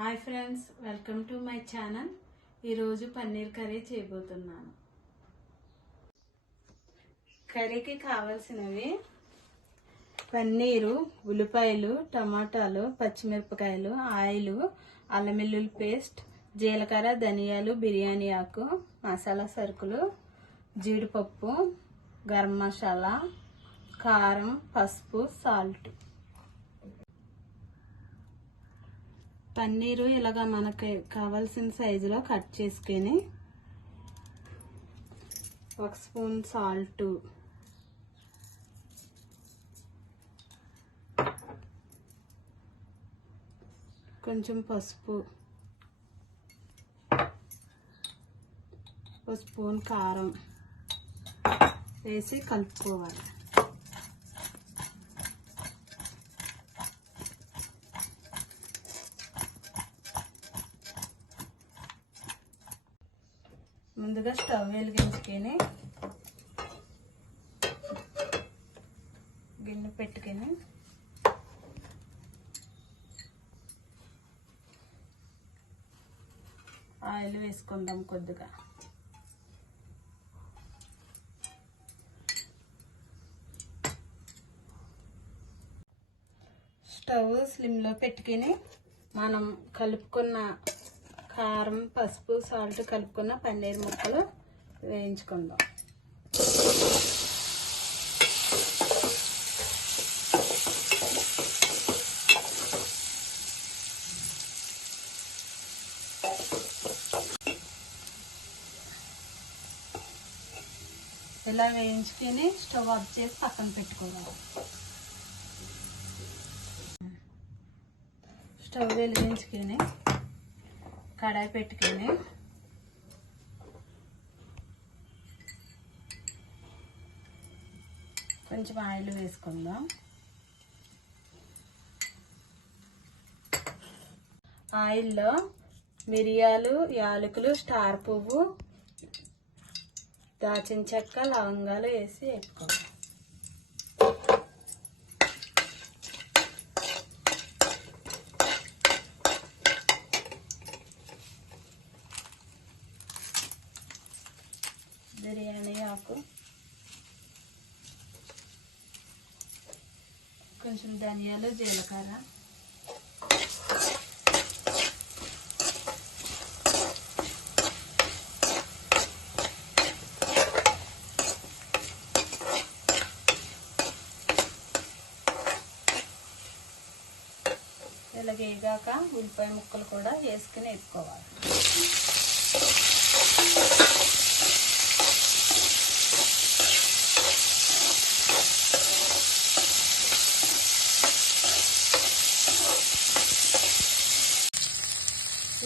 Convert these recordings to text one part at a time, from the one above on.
Hi friends, welcome to my channel. ఈరోజు paneer curry చేయబోతున్నాను. కర్రీకి కావాల్సినవి పన్నీరు, ఉల్లిపాయలు, టమాటాలు, పచ్చిమిరపకాయలు, ఆయిల్, అల్లం వెల్లుల్లి పేస్ట్, జీలకర్ర, ధనియాలు, బిర్యానీ ఆకు, మసాలా సరుకులు, జీడిపప్పు, గరం మసాలా, కారం, పసుపు, సాల్ట్. పన్నీరు ఇలాగా మనకి కావాల్సిన సైజులో కట్ చేసుకొని 1 స్పూన్ సాల్ట్, కొంచెం పసుపు, 1 స్పూన్ కారం వేసి కలుపుకోవాలి. ముందుగా స్టవ్ వెలిగించుకొని గిన్నె పెట్టుకొని ఆయిల్ వేసుకుందాం. కొద్దిగా స్టవ్ స్లిమ్లో పెట్టుకొని మనం కలుపుకున్న కారం, పసుపు, సాల్ట్ కలుపుకున్న పన్నీర్ ముక్కలు వేయించుకుందాం. ఇలా వేయించుకొని స్టవ్ ఆఫ్ చేసి పక్కన పెట్టుకోవాలి. స్టవ్ వెలిగించుకొని కడాయి పెట్టుకొని కొంచెం ఆయిల్ వేసుకుందాం. ఆయిల్లో మిరియాలు, యాలకులు, స్టార్ పువ్వు, దాచిన చెక్క, లవంగాలు వేసి వేపుకోవాలి. బిర్యానీ ఆకు, కొంచెం ధనియాలు, జీలకర్ర, ఇలా వేగాక ఉల్లిపాయ ముక్కలు కూడా వేసుకుని వేసుకోవాలి.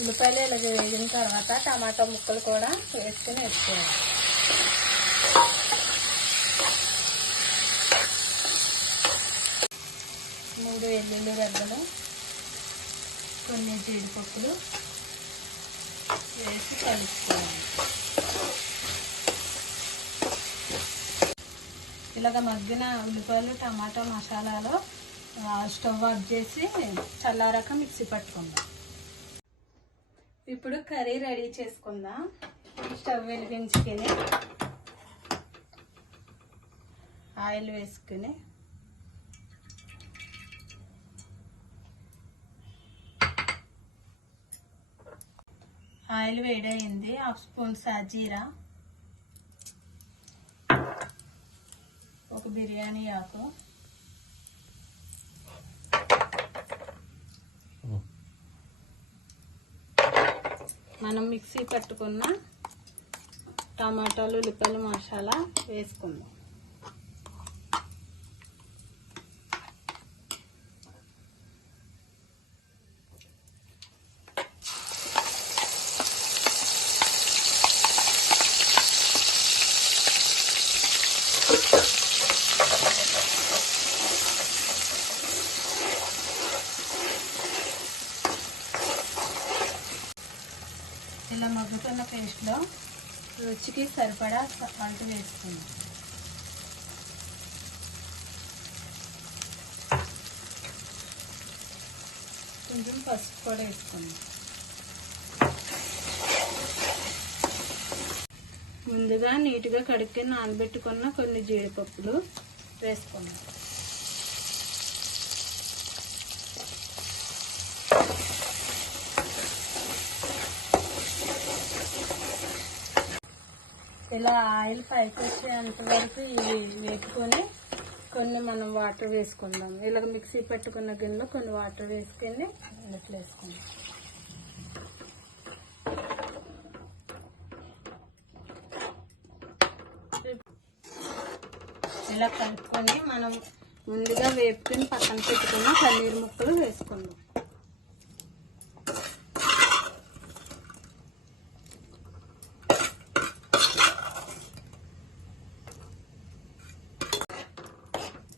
ఉల్లిపాయలు ఇలాగ వేగిన తర్వాత టమాటా ముక్కలు కూడా వేసుకుని వేసుకోవాలి. మూడు వెల్లుల్లి రెబ్బలు, కొన్ని జీడిపప్పులు వేసి కలుపుకోవాలి. ఇలాగ మగ్గిన ఉల్లిపాయలు, టమాటా మసాలాలో స్టవ్ ఆఫ్ చేసి చల్లారాక మిక్సీ పట్టుకుందాం. ఇప్పుడు కర్రీ రెడీ చేసుకుందాం. స్టవ్ వెలిగించుకొని ఆయిల్ వేసుకుని ఆయిల్ వేడయింది. 1 స్పూన్ సాజీరా, 1 బిర్యానీ ఆకు, మనం మిక్సీ పట్టుకున్న టమాటాలు, ఉల్లిపాయలు మసాలా వేసుకుందాం. ఇలా మగ్గుతున్న పేస్ట్లో రుచికి సరిపడా సాల్ట్ వేసుకుందాం. కొంచెం పసుపు కూడా వేసుకుందాం. ముందుగా నీట్గా కడుక్కి నానబెట్టుకున్న కొన్ని జీడిపప్పులు వేసుకుందాం. ఇలా ఆయిల్ పైకి వచ్చేంత వరకు ఇవి వేసుకొని కొన్ని మనం వాటర్ వేసుకుందాం. ఇలాగ మిక్సీ పెట్టుకున్న గిన్నెలో కొన్ని వాటర్ వేసుకొని ఇట్లా వేసుకుందాం. ఇలా కలుపుకొని మనం ముందుగా వేపుకొని పక్కన పెట్టుకున్న పన్నీర్ ముక్కలు వేసుకుందాం.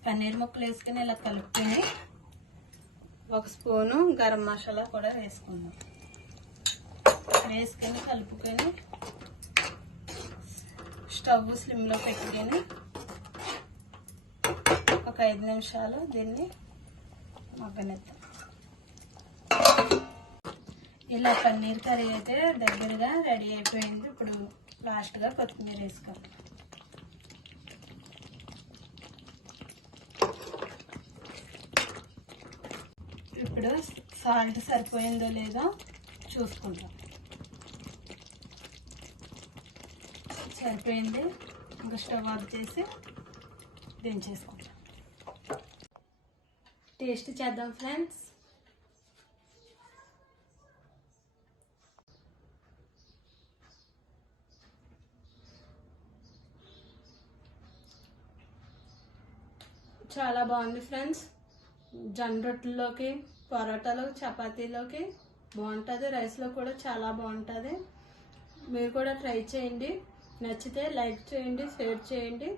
పన్నీర్ ముక్కలు వేసుకొని ఇలా కలుపుకొని 1 స్పూను గరం మసాలా కూడా వేసుకుందాం. వేసుకొని కలుపుకొని స్టవ్ స్లిమ్లో పెట్టుకొని ఒక 5 నిమిషాలు దీన్ని మగ్గనిద్దాం. ఇలా పన్నీర్ కర్రీ అయితే దగ్గరగా రెడీ అయిపోయింది. ఇప్పుడు లాస్ట్గా కొత్తిమీర వేసుకోవాలి. ఇప్పుడు సాల్ట్ సరిపోయిందో లేదో చూసుకుంటాం. సరిపోయింది. ఇంకా స్టవ్ ఆఫ్ చేసి దించేసుకుంటాం. టేస్ట్ చేద్దాం ఫ్రెండ్స్. చాలా బాగుంది ఫ్రెండ్స్. జొన్న రొట్టెల్లోకి, పరోటాలో, చపాతీలోకి బాగుంటుంది. రైస్లో కూడా చాలా బాగుంటుంది. మీరు కూడా ట్రై చేయండి. నచ్చితే లైక్ చేయండి, షేర్ చేయండి,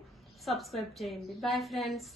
సబ్స్క్రైబ్ చేయండి. Bye friends.